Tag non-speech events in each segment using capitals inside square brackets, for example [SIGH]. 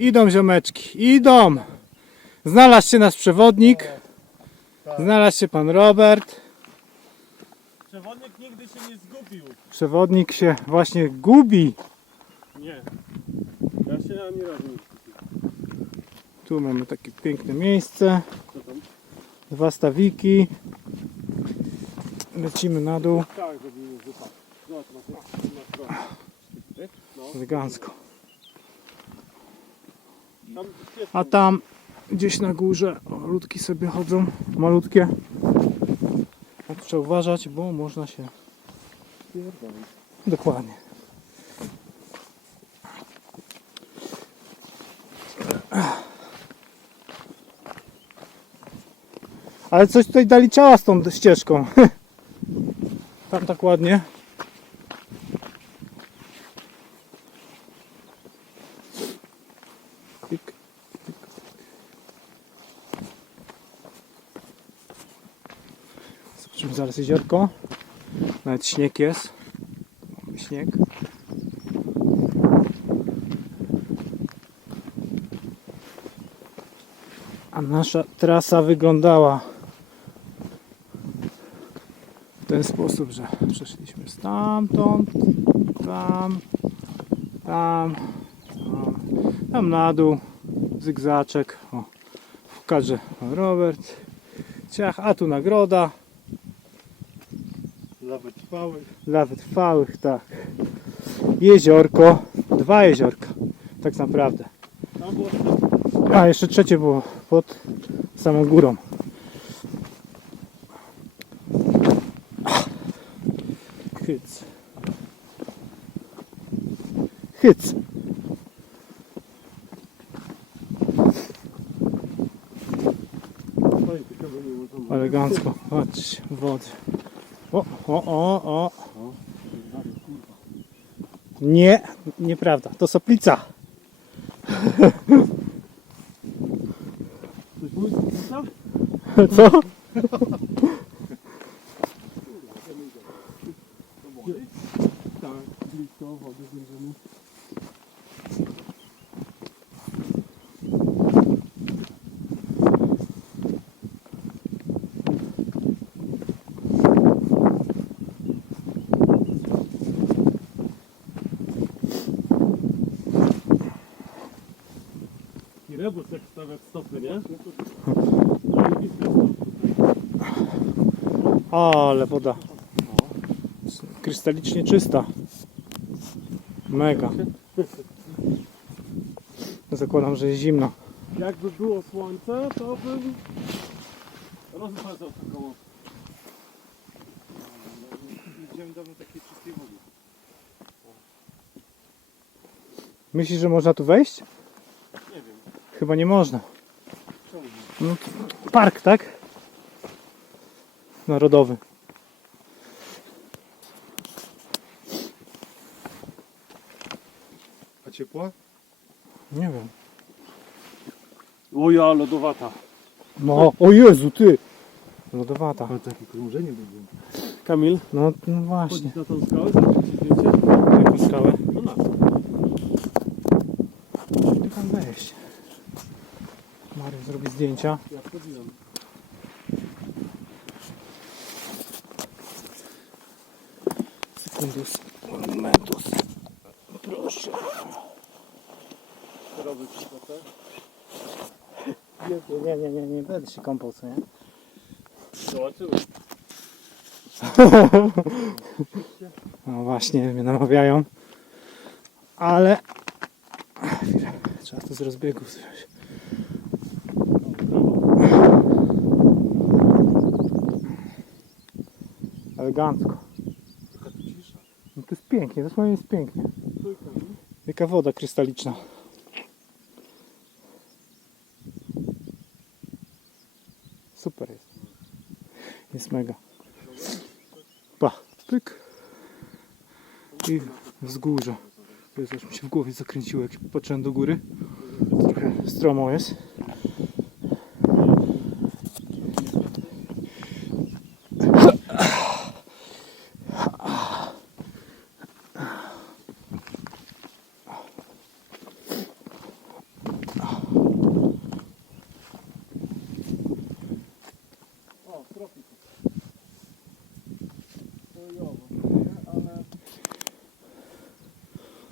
Idą ziomeczki, idą. Znalazł się nasz przewodnik. Znalazł się pan Robert. Przewodnik nigdy się nie zgubił. Przewodnik się właśnie gubi. Nie. Ja się ani razu nie. Tu mamy takie piękne miejsce. Dwa stawiki. Lecimy na dół. Tak, żeby nie wypadł. Elegancko. A tam gdzieś na górze o, ludki sobie chodzą. Malutkie. Trzeba uważać, bo można się. Dokładnie. Ale coś tutaj dali ciała z tą ścieżką. [LAUGHS] Tam tak ładnie. Zobaczymy zaraz jeziorko. Nawet śnieg jest. Mamy śnieg. A nasza trasa wyglądała w ten sposób, że przeszliśmy stamtąd, tam, tam, tam, tam na dół, zygzaczek, o, pokaże pan Robert, ciach, a tu nagroda Dla wytrwałych. dla wytrwałych, tak, jeziorko, dwa jeziorka, tak naprawdę, Tam było a jeszcze trzecie było pod samą górą. Hyc. Hyc. Elegancko. Patrz, wody. O, o, o, o. Nie, nieprawda. To soplica. Co? Co? Tak, blisko wody będziemy. I rebus jak stawiać stopy, nie? Ale woda. Krystalicznie czysta. Mega. Zakładam, że jest zimno. Jakby było słońce, to bym rozmazał to koło. Idziemy dawno takiej czystej wody. Myślisz, że można tu wejść? Chyba nie można. No, park, tak? Narodowy. A ciepła? Nie wiem. O ja, lodowata. No, o Jezu, ty! Lodowata. Ale takie krążenie było. Kamil, No, no właśnie. chodź na tą skałę, zdjęcie. Jaką skałę? No na. Gdzie tam wejść? Mariusz zrobi zdjęcia. Ja wchodziłem. Sekundus. Monumentus. Proszę. Robię przykład, Nie, nie, nie, nie będę się kąpał, co nie? Zobaczymy. [LAUGHS] No właśnie, mnie namawiają. Ale... Trzeba to z rozbiegu wziąć. Elegancko. No to jest pięknie, dosłownie jest pięknie. Jaka woda krystaliczna. Super jest. Jest mega. Pa, pyk. I wzgórze. Jezu, mi się w głowie zakręciło, jak patrzyłem do góry. Trochę stromo jest.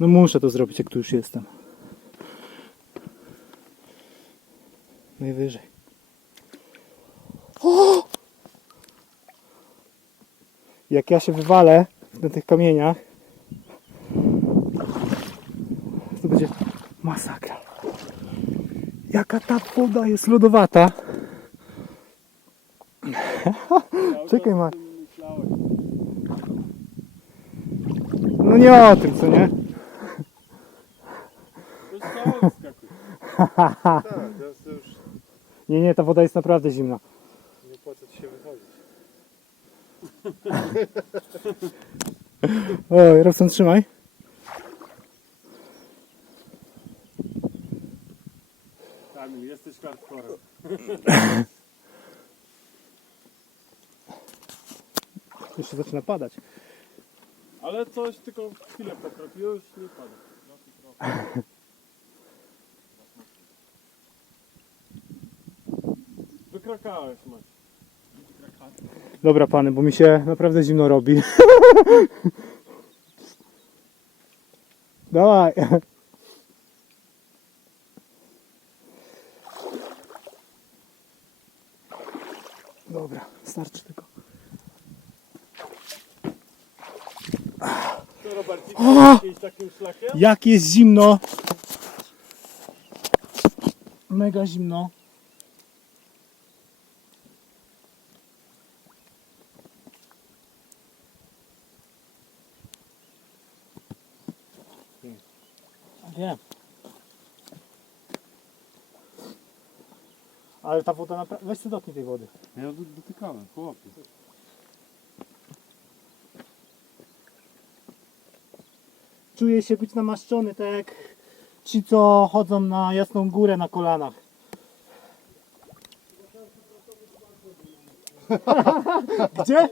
No muszę to zrobić, jak tu już jestem. Najwyżej. O! Jak ja się wywalę na tych kamieniach, to będzie masakra. Jaka ta woda jest lodowata. [LAUGHS] Czekaj, ma. No nie o tym, co nie? Tak, teraz to już Nie, nie, ta woda jest naprawdę zimna. nie opłaca ci się wychodzić. O, Robson, trzymaj. Kamil, jesteś hardcorem. Się zaczyna padać. Ale coś tylko chwilę już nie pada. Wykrakałeś, Maś. Dobra, pany, bo mi się naprawdę zimno robi. Dawaj. Dobra, starczy. Co, Robercik, O! jakimś takim szlakiem? Jak jest zimno. Mega zimno. Wiem. Ale ta woda naprawdę... Weź sobie dotknij tej wody. Ja dotykałem, chłopie. Czuję się być namaszczony, tak jak ci, co chodzą na jasną górę na kolanach. [LAUGHS] Gdzie?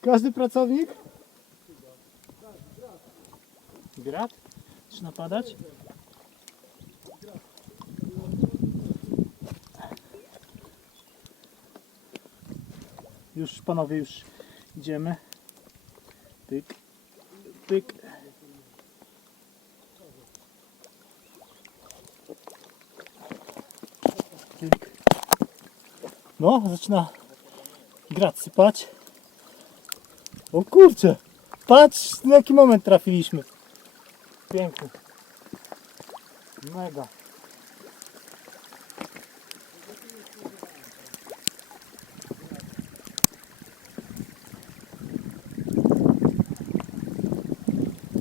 Każdy pracownik? Grat? Zaczyna padać? Już panowie, już idziemy. Pyk, pyk. Pyk. No, zaczyna grat sypać. O kurczę! Patrz, na jaki moment trafiliśmy. Piękny. Mega.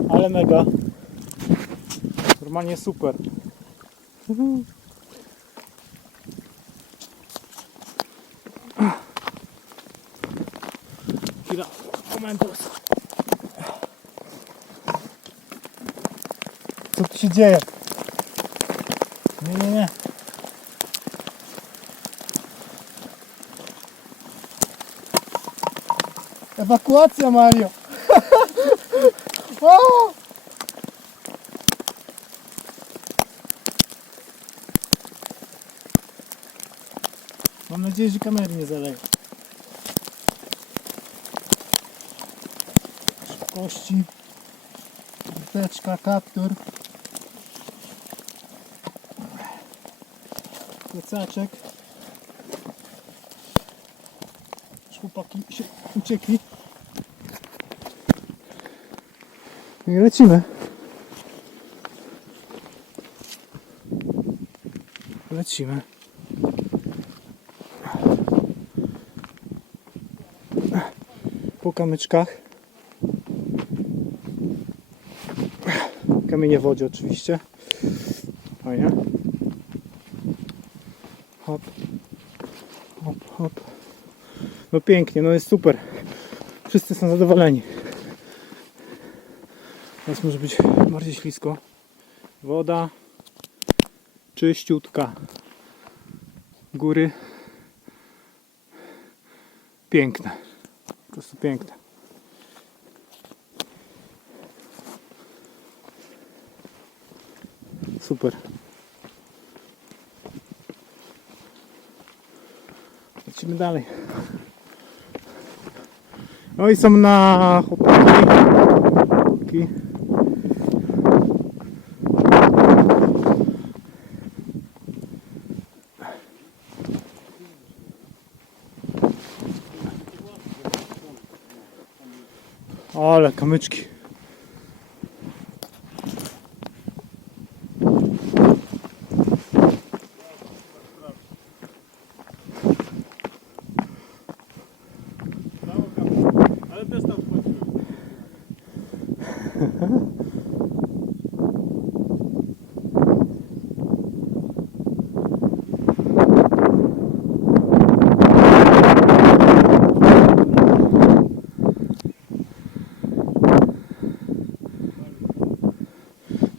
Ale mega. Normalnie super. Chwila, momentos. Co tu się dzieje? Nie, nie, nie. Ewakuacja, Mario. [LAUGHS] o! Mam nadzieję, że kamery nie zaleją. Szybkości. Kurteczka, kaptur. Plecaczek. Chłopaki się uciekli. I lecimy. Lecimy. Po kamyczkach. Kamienie w wodzie oczywiście. Fajnie. Hop. Hop, hop. No pięknie, no jest super. Wszyscy są zadowoleni. Teraz może być bardziej ślisko. Woda czyściutka. Góry piękne. Po prostu piękne. Super. lecimy dalej. No i są na chłopaki. Ale kamyczki.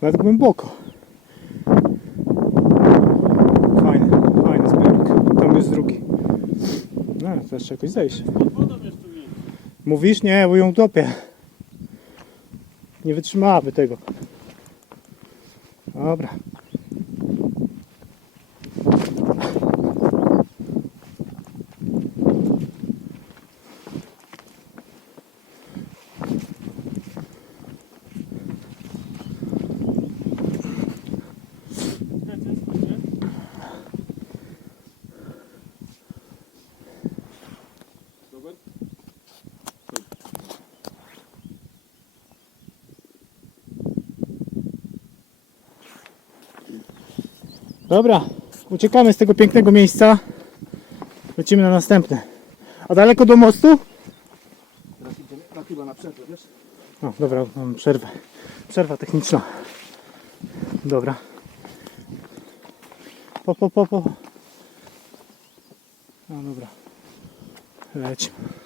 Nawet głęboko. Fajny, fajny zbiornik. Tam jest drugi. No, to jeszcze jakoś zejść. Mówisz? Nie, bo ją utopię. Nie wytrzymałaby tego. Dobra. Dobra, uciekamy z tego pięknego miejsca. Lecimy na następne. A daleko do mostu? Teraz idziemy na chyba na przerwę, wiesz? O, dobra, mam przerwę. Przerwa techniczna. Dobra. Po, po, po, po. No dobra. Lecimy.